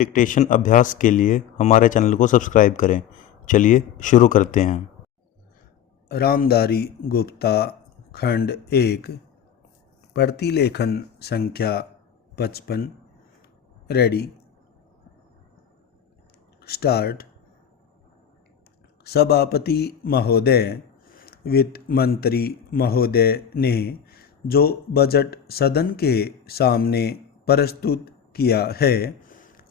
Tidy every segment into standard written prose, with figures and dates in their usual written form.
Dictation अभ्यास के लिए हमारे चैनल को सब्सक्राइब करें। चलिए शुरू करते हैं। रामधारी गुप्ता खंड 1 प्रतिलेखन संख्या 55। Ready start. सभापति महोदय, वित्त मंत्री महोदय ने जो बजट सदन के सामने प्रस्तुत किया है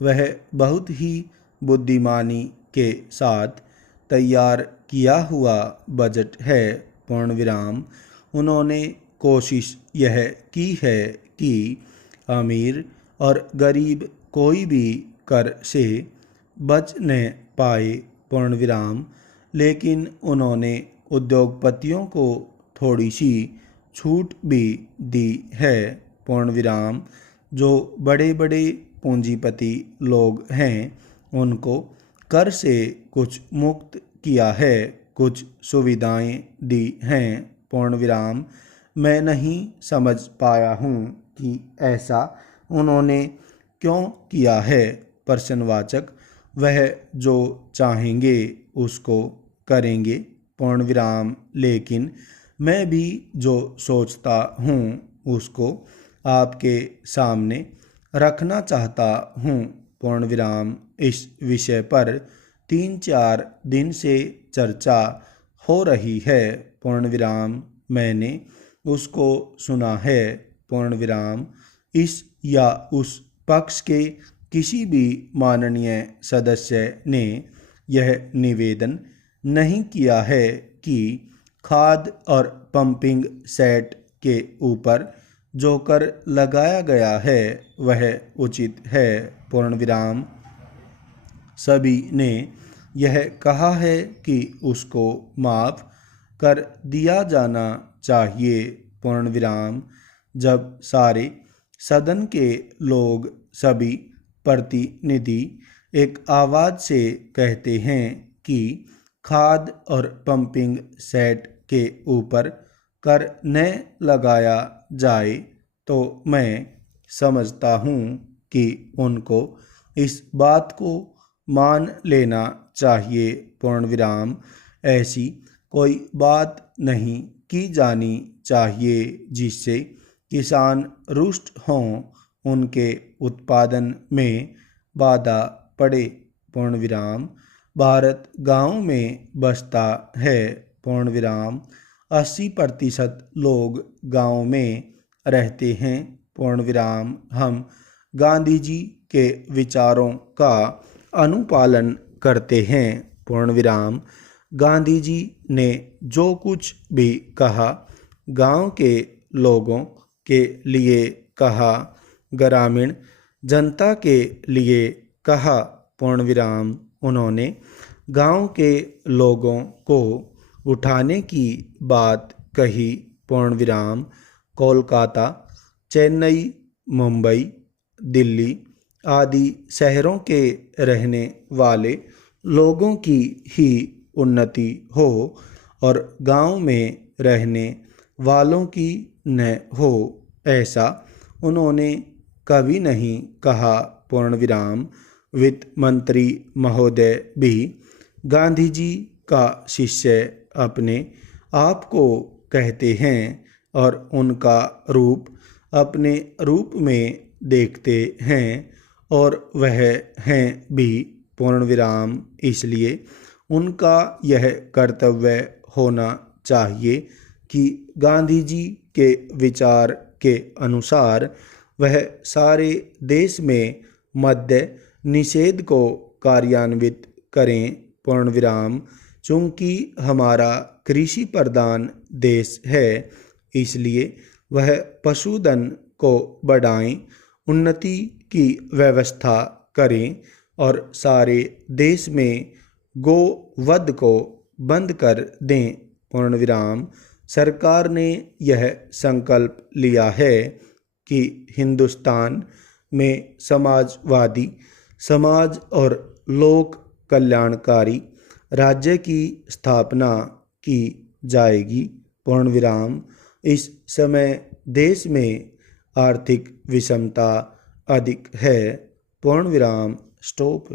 वह बहुत ही बुद्धिमानी के साथ तैयार किया हुआ बजट है। पूर्ण विराम। उन्होंने कोशिश यह की है कि अमीर और गरीब कोई भी कर से बच न पाए। पूर्ण विराम। लेकिन उन्होंने उद्योगपतियों को थोड़ी सी छूट भी दी है। पूर्ण विराम। जो बड़े बड़े पूंजीपति लोग हैं उनको कर से कुछ मुक्त किया है, कुछ सुविधाएं दी हैं। पूर्ण विराम। मैं नहीं समझ पाया हूँ कि ऐसा उन्होंने क्यों किया है। प्रश्नवाचक। वह जो चाहेंगे उसको करेंगे। पूर्ण विराम। लेकिन मैं भी जो सोचता हूँ उसको आपके सामने रखना चाहता हूँ। पूर्ण विराम। इस विषय पर 3-4 दिन से चर्चा हो रही है। पूर्ण विराम। मैंने उसको सुना है। पूर्ण विराम। इस या उस पक्ष के किसी भी माननीय सदस्य ने यह निवेदन नहीं किया है कि खाद और पंपिंग सेट के ऊपर जो कर लगाया गया है वह उचित है। पूर्ण विराम। सभी ने यह कहा है कि उसको माफ़ कर दिया जाना चाहिए। पूर्ण विराम। जब सारे सदन के लोग, सभी प्रतिनिधि एक आवाज़ से कहते हैं कि खाद और पंपिंग सेट के ऊपर कर न लगाया जाए तो मैं समझता हूँ कि उनको इस बात को मान लेना चाहिए। पूर्ण विराम। ऐसी कोई बात नहीं की जानी चाहिए जिससे किसान रुष्ट हों, उनके उत्पादन में बाधा पड़े। पूर्ण विराम। भारत गांव में बसता है। पूर्ण विराम। 80% लोग गांव में रहते हैं। पूर्ण विराम। हम गांधी जी के विचारों का अनुपालन करते हैं। पूर्ण विराम। गांधी जी ने जो कुछ भी कहा गांव के लोगों के लिए कहा, ग्रामीण जनता के लिए कहा। पूर्ण विराम। उन्होंने गांव के लोगों को उठाने की बात कही। पूर्ण विराम। कोलकाता, चेन्नई, मुंबई, दिल्ली आदि शहरों के रहने वाले लोगों की ही उन्नति हो और गांव में रहने वालों की न हो, ऐसा उन्होंने कभी नहीं कहा। पूर्ण विराम। वित्त मंत्री महोदय भी गांधी जी का शिष्य अपने आप को कहते हैं और उनका रूप अपने रूप में देखते हैं और वह हैं भी। पूर्ण विराम। इसलिए उनका यह कर्तव्य होना चाहिए कि गांधी जी के विचार के अनुसार वह सारे देश में मद्य निषेध को कार्यान्वित करें। पूर्ण विराम। चूँकि हमारा कृषि प्रधान देश है इसलिए वह पशुधन को बढ़ाएं, उन्नति की व्यवस्था करें और सारे देश में गोवध को बंद कर दें। पूर्ण विराम। सरकार ने यह संकल्प लिया है कि हिंदुस्तान में समाजवादी समाज और लोक कल्याणकारी राज्य की स्थापना की जाएगी। पूर्ण विराम। इस समय देश में आर्थिक विषमता अधिक है। पूर्ण विराम। स्टॉप